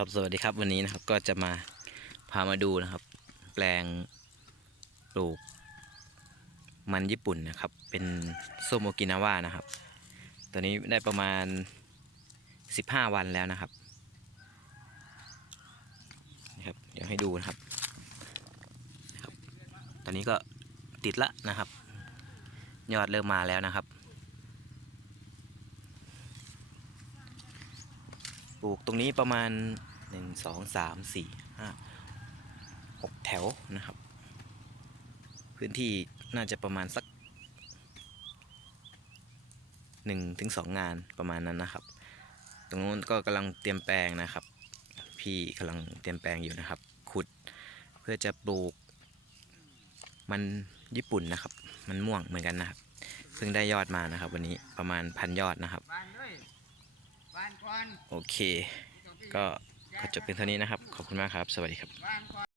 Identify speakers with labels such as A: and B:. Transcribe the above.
A: ครับสวัสดีครับวันนี้นะครับก็จะมาพามาดูนะครับ แปลงปลูกมันญี่ปุ่นนะครับ เป็นส้มโอกินาวานะครับ ตอนนี้ได้ประมาณ 15 วันแล้วนะครับนะครับ เดี๋ยวให้ดูนะครับครับ ตอนนี้ก็ติดละนะครับ ยอดเริ่มมาแล้วนะครับ ปลูกตรงนี้ประมาณหนึ่งสองสามสี่ห้าหกแถวนะครับ พื้นที่น่าจะประมาณสักหนึ่งถึงสองงานประมาณนั้นนะครับ ตรงนู้นก็กำลังเตรียมแปลงนะครับ พี่กำลังเตรียมแปลงอยู่นะครับ ขุดเพื่อจะปลูก มันญี่ปุ่นนะครับ มันม่วงเหมือนกันนะครับ เพิ่งได้ยอดมานะครับ วันนี้ประมาณพันยอดนะครับ
B: บ้านด้วยบ้านก่อน
A: โอเค ก็ขอจบเป็นเท่านี้นะครับ ขอบคุณมากครับ สวัสดีครับ